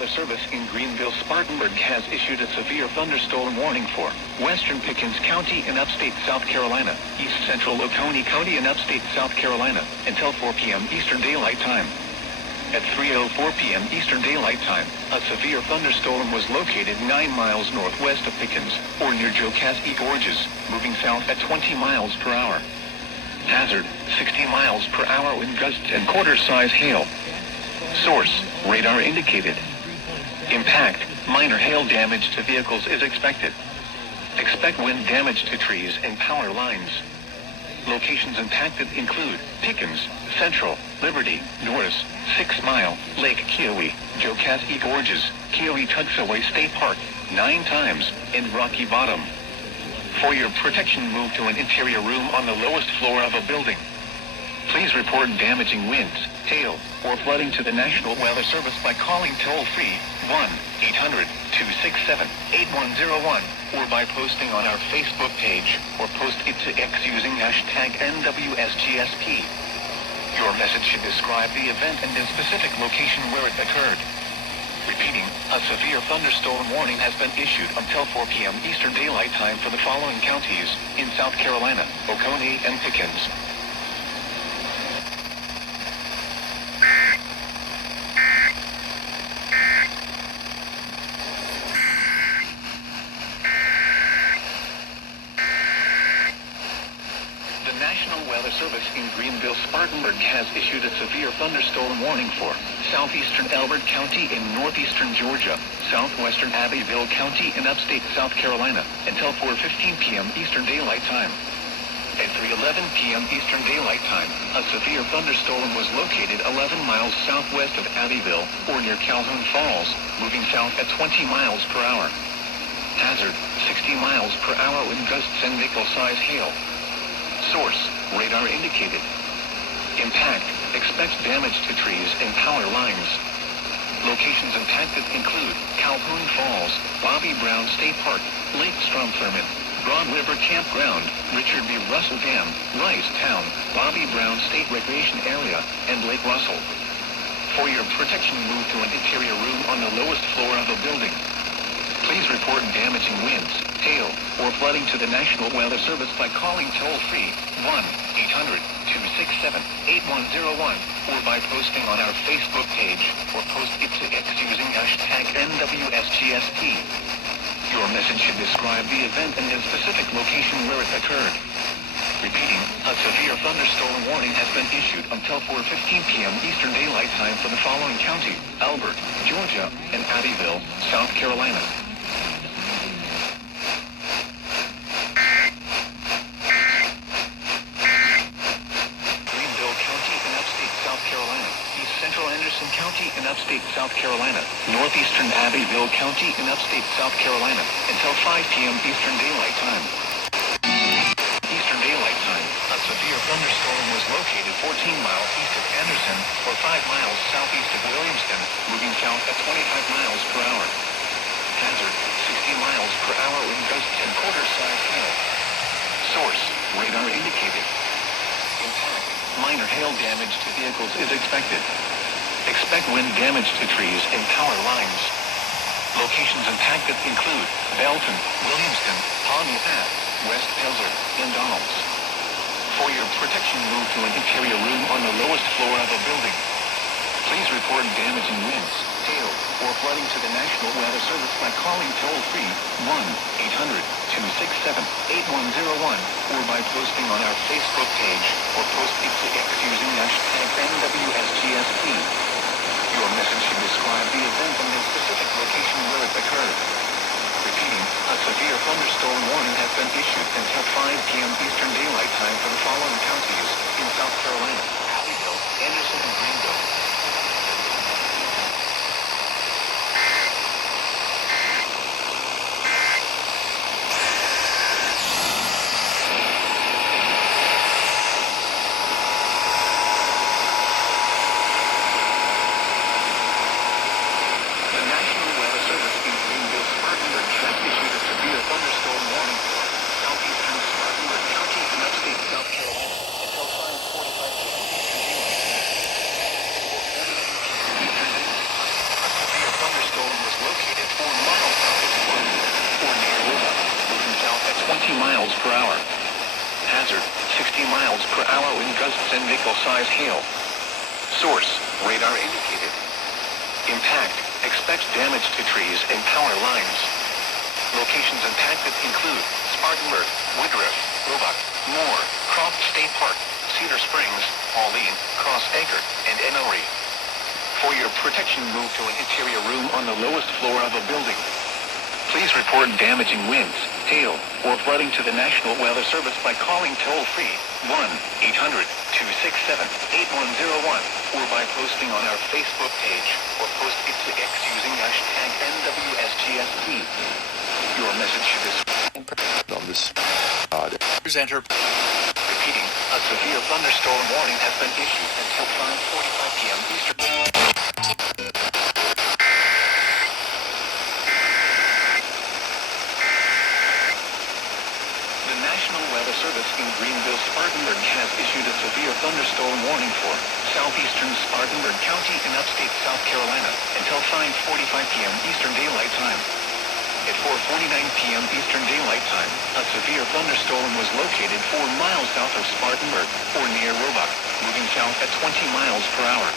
Weather Service in Greenville, Spartanburg has issued a severe thunderstorm warning for western Pickens County in upstate South Carolina, east central Oconee County in upstate South Carolina, until 4 p.m. Eastern Daylight Time. At 3:04 p.m. Eastern Daylight Time, a severe thunderstorm was located 9 miles northwest of Pickens, or near Jocassee Gorges, moving south at 20 miles per hour. Hazard, 60 miles per hour wind gusts and quarter-size hail. Source, radar indicated. Impact, minor hail damage to vehicles is expected. Expect wind damage to trees and power lines. Locations impacted include Pickens, Central, Liberty, Norris, 6 Mile, Lake Keowee, Jocassee Gorges, Keowee-Tucksaway State Park, 9 times, and Rocky Bottom. For your protection, move to an interior room on the lowest floor of a building. Please report damaging winds, hail, or flooding to the National Weather Service by calling toll-free 1-800-267-8101 or by posting on our Facebook page or post it to X using hashtag NWSGSP. Your message should describe the event and the specific location where it occurred. Repeating, a severe thunderstorm warning has been issued until 4 p.m. Eastern Daylight Time for the following counties in South Carolina, Oconee, and Pickens. The National Weather Service in Greenville, Spartanburg has issued a severe thunderstorm warning for southeastern Elbert County in northeastern Georgia, southwestern Abbeville County in upstate South Carolina, until 4:15 p.m. Eastern Daylight Time. At 3:11 p.m. Eastern Daylight Time, a severe thunderstorm was located 11 miles southwest of Abbeville, or near Calhoun Falls, moving south at 20 miles per hour. Hazard, 60 miles per hour wind gusts and nickel-size hail. Source, radar indicated. Impact, expect damage to trees and power lines. Locations impacted include Calhoun Falls, Bobby Brown State Park, Lake Stromthurman, Broad River Campground, Richard B. Russell Dam, Rice Town, Bobby Brown State Recreation Area, and Lake Russell. For your protection, move to an interior room on the lowest floor of a building. Please report damaging winds, hail, or flooding to the National Weather Service by calling toll-free 1-800-267-8101 or by posting on our Facebook page or post it to X using hashtag NWSGSP. Your message should describe the event and the specific location where it occurred. Repeating, a severe thunderstorm warning has been issued until 4:15 p.m. Eastern Daylight Time for the following county: Elbert, Georgia, and Abbeville, South Carolina. County in upstate South Carolina, northeastern Abbeville County in upstate South Carolina, until 5 p.m. Eastern Daylight Time. Eastern Daylight Time, a severe thunderstorm was located 14 miles east of Anderson, or 5 miles southeast of Williamston, moving south at 25 miles per hour. Hazard, 60 miles per hour wind gusts and quarter-size hail. Source, radar indicated. Impact, minor hail damage to vehicles is expected. Expect wind damage to trees and power lines. Locations impacted include Belton, Williamston, Pawnee Path, West Pelzer, and Donalds. For your protection, move to an interior room on the lowest floor of a building. Please report damaging winds, hail, or flooding to the National Weather Service by calling toll-free 1-800-267-8101 or by posting on our Facebook page or post it to X using hashtag NWSGSP. Your message should describe the event and the specific location where it occurred. Repeating, a severe thunderstorm warning has been issued until 5 p.m. Eastern Daylight Time for the following counties in South Carolina: Abbeville, Anderson, and Greenville. Southeastern Spartanburg County in upstate South Carolina until 5:45 p.m. miles per hour. Hazard, 60 miles per hour wind gusts and nickel-size hail. Source, radar indicated. Impact, expect damage to trees and power lines. Locations impacted include Spartanburg, Woodruff, Roebuck, Moore, Croft State Park, Cedar Springs, Pauline, Cross Anchor, and Emory. For your protection, move to an interior room on the lowest floor of a building. Please report damaging winds, hail, or flooding to the National Weather Service by calling toll-free 1-800-267-8101 or by posting on our Facebook page or post it to X using hashtag NWSGST. Your message should be on this presenter. Repeating, a severe thunderstorm warning has been issued until 5:45 p.m. Eastern. The National Weather Service in Greenville, Spartanburg has issued a severe thunderstorm warning for southeastern Spartanburg County in upstate South Carolina until 5:45 p.m. Eastern Daylight Time. At 4:49 p.m. Eastern Daylight Time, a severe thunderstorm was located 4 miles south of Spartanburg, or near Roebuck, moving south at 20 miles per hour.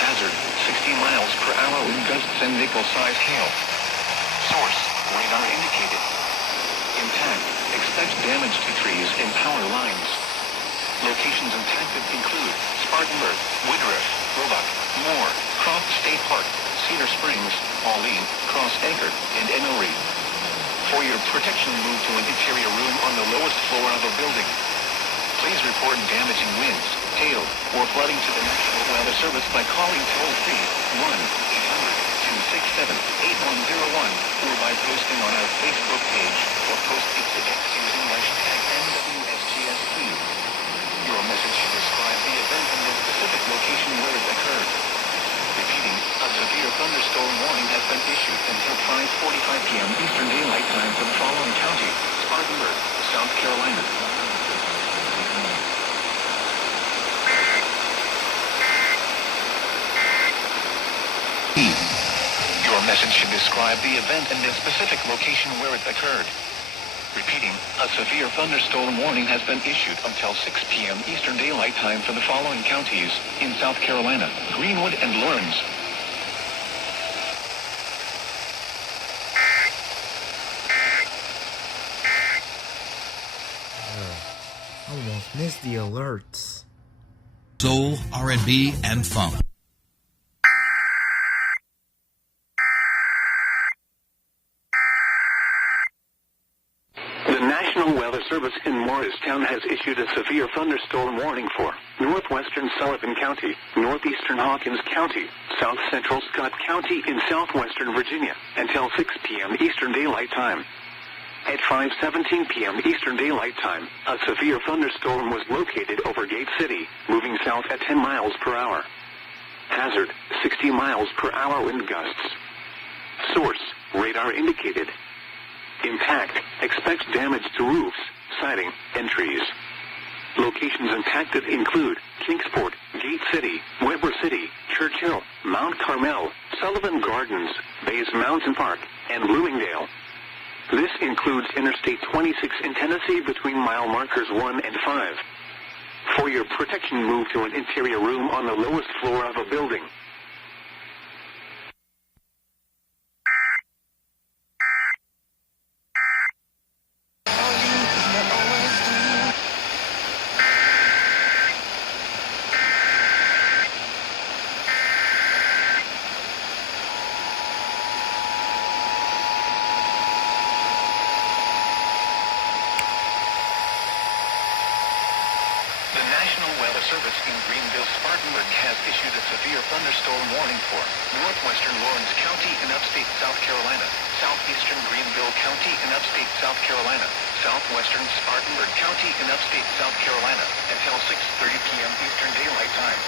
Hazard, 60 miles per hour wind gusts and nickel-size hail. Source, radar indicated. Impact, expect damage to trees and power lines. Locations impacted include Spartanburg, Woodruff, Roebuck, Moore, Croft State Park, Cedar Springs, Pauline, Cross Anchor, and Emory. For your protection, move to an interior room on the lowest floor of a building. Please report damaging winds, hail, or flooding to the National Weather Service by calling toll-free 1-800-267-8101 or by posting on our Facebook page or post it to X using hashtag NWSGST. Your message should describe the event and the specific location where it occurred. Repeating, a severe thunderstorm warning has been issued until 5:45 p.m. Eastern Daylight Time for the following county: Spartanburg, South Carolina. Your message should describe the event and the specific location where it occurred. Repeating, a severe thunderstorm warning has been issued until 6 p.m. Eastern Daylight Time for the following counties in South Carolina: Greenwood and Lawrence. Almost missed the alerts. Soul, R&B, and funk. The National Weather Service in Morristown has issued a severe thunderstorm warning for northwestern Sullivan County, northeastern Hawkins County, south central Scott County in southwestern Virginia until 6 p.m. Eastern Daylight Time. At 5:17 p.m. Eastern Daylight Time, a severe thunderstorm was located over Gate City, moving south at 10 miles per hour. Hazard, 60 miles per hour wind gusts. Source, radar indicated. Impact, expect damage to roofs, siding, and trees. Locations impacted include Kingsport, Gate City, Weber City, Churchill, Mount Carmel, Sullivan Gardens, Bays Mountain Park, and Bloomingdale. This includes Interstate 26 in Tennessee between mile markers 1 and 5. For your protection, move to an interior room on the lowest floor of a building. The National Weather Service in Greenville, Spartanburg has issued a severe thunderstorm warning for northwestern Lawrence County in upstate South Carolina, southeastern Greenville County in upstate South Carolina, southwestern Spartanburg County in upstate South Carolina until 6:30 p.m. Eastern Daylight Time.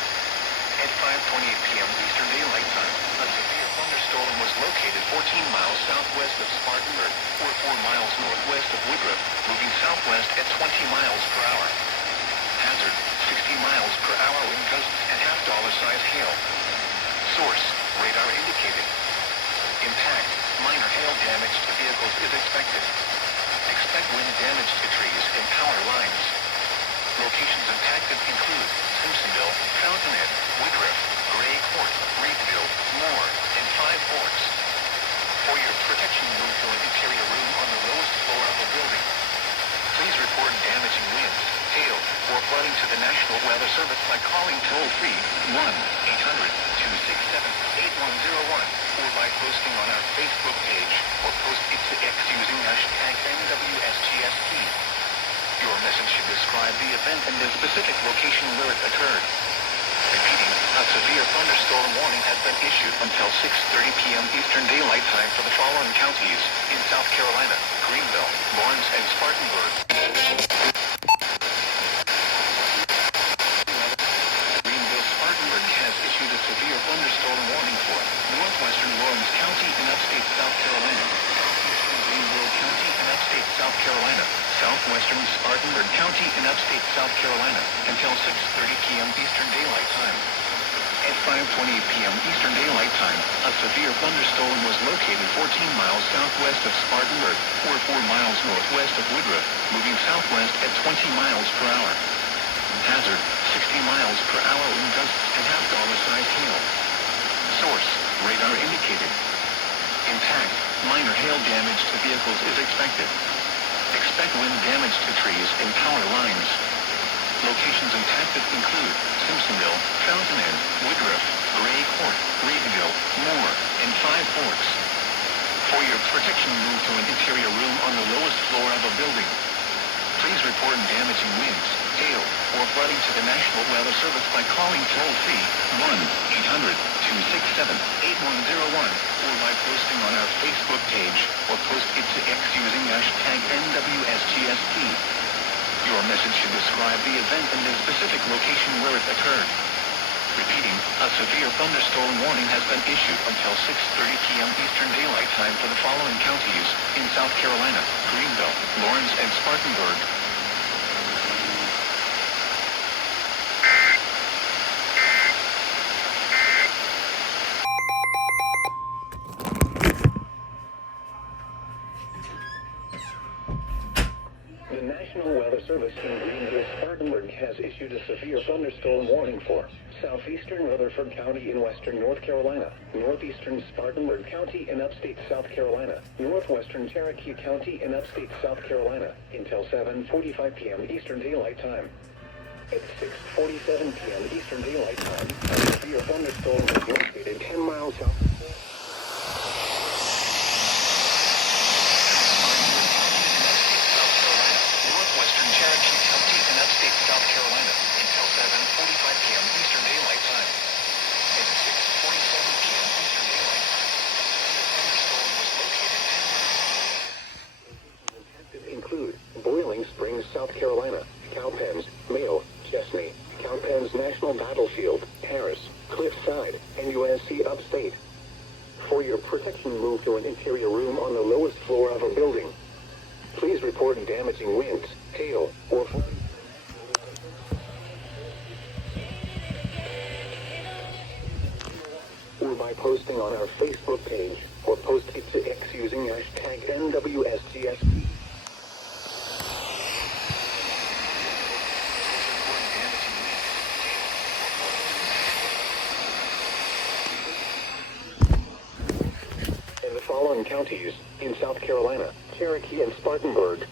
At 5:28 p.m. Eastern Daylight Time, a severe thunderstorm was located 14 miles southwest of Spartanburg, or 4 miles northwest of Woodruff, moving southwest at 20 miles per hour. Hazard, 60 miles per hour wind gusts and half-dollar-size hail. Source, radar indicated. Impact, minor hail damage to vehicles is expected. Expect wind damage to Fountainhead, Woodruff, Gray Court, Reedville, Moore, and Five Forks. For your protection, move to an interior room on the lowest floor of a building. Please report damaging winds, hail, or flooding to the National Weather Service by calling toll-free 1-800-267-8101 or by posting on our Facebook page or post it to X using hashtag NWSGST. Your message should describe the event and the specific location where it occurred. Repeating, a severe thunderstorm warning has been issued until 6:30 p.m. Eastern Daylight Time for the following counties in South Carolina: Greenville, Lawrence, and Spartanburg. Greenville, Spartanburg has issued a severe thunderstorm warning for northwestern Lawrence County in upstate South Carolina, southeastern Greenville County in upstate South Carolina, southwestern Spartanburg County in upstate South Carolina, until 6:30 p.m. Eastern Daylight Time. At 5:20 p.m. Eastern Daylight Time, a severe thunderstorm was located 14 miles southwest of Spartanburg, or 4 miles northwest of Woodruff, moving southwest at 20 miles per hour. Hazard, 60 miles per hour wind gusts and half-dollar-sized hail. Source, radar indicated. Impact, minor hail damage to vehicles is expected. Expect wind damage to trees and power lines. Locations impacted include Simpsonville, Fountainhead, Woodruff, Gray Court, Reedville, Moore, and Five Forks. For your protection, move to an interior room on the lowest floor of a building. Please report damaging winds, hail, or flooding to the National Weather Service by calling toll-free 1-800-267-8101 or by posting on our Facebook page or post it to X using hashtag NWSGST. Your message should describe the event and the specific location where it occurred. Repeating, a severe thunderstorm warning has been issued until 6:30 p.m. Eastern Daylight Time for the following counties in South Carolina: Greenville, Lawrence, and Spartanburg. The National Weather Service in Greenville, Spartanburg has issued a severe thunderstorm warning for southeastern Rutherford County in western North Carolina, northeastern Spartanburg County in upstate South Carolina, northwestern Cherokee County in upstate South Carolina, until 7:45 p.m. Eastern Daylight Time. At 6:47 p.m. Eastern Daylight Time, a severe thunderstorm was located 10 miles south. South Carolina until 7:45 p.m. Eastern Daylight Time. At 6:47 p.m. Eastern Daylight Time, the thunderstorm was located include Boiling Springs, South Carolina, Cowpens, Mayo, Chesney, Cowpens National Battlefield, Harris, Cliffside, and USC Upstate. For your protection, move to an interior room on the lowest floor of a building. Please report damaging winds, hail, or flooding. Or by posting on our Facebook page, or post it to X using hashtag NWSGST. In the following counties, in South Carolina, Cherokee, and Spartanburg.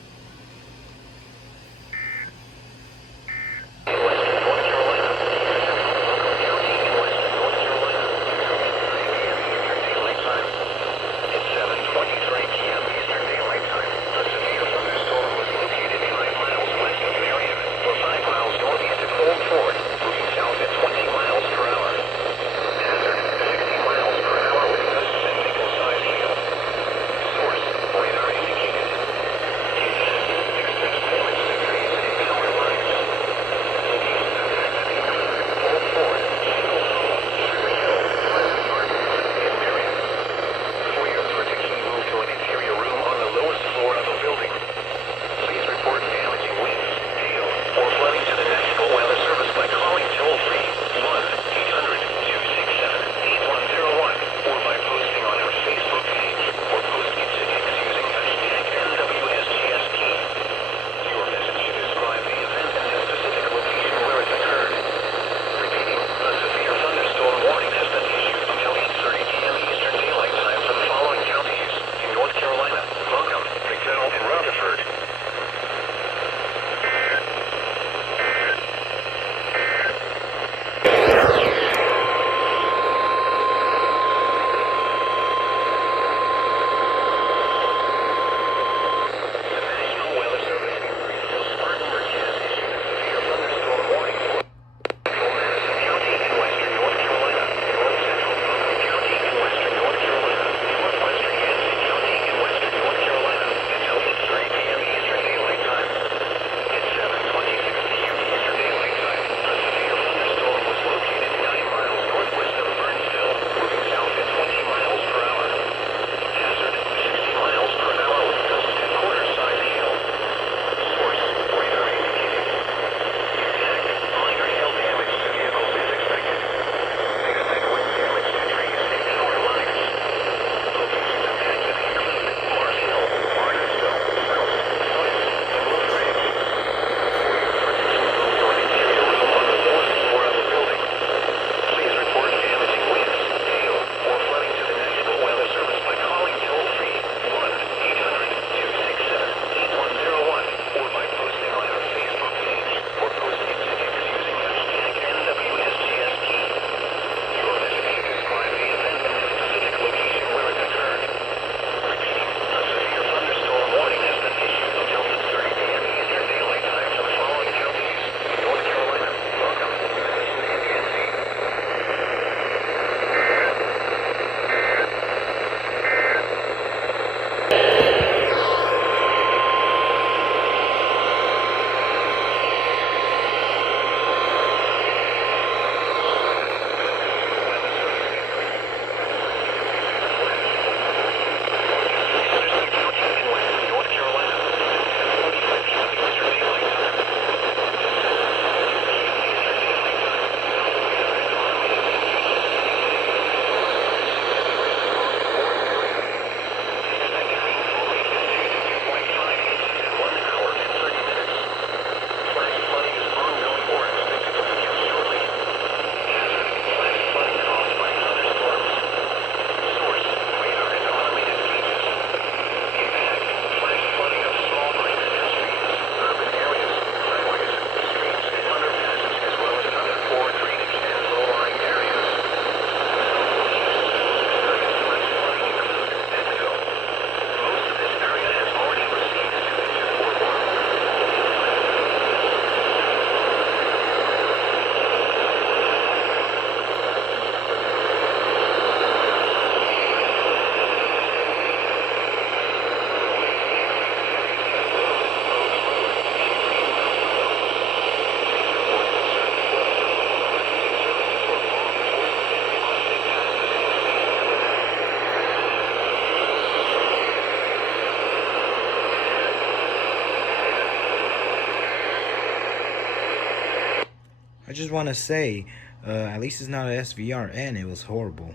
just want to say, at least it's not a SVR, and it was horrible.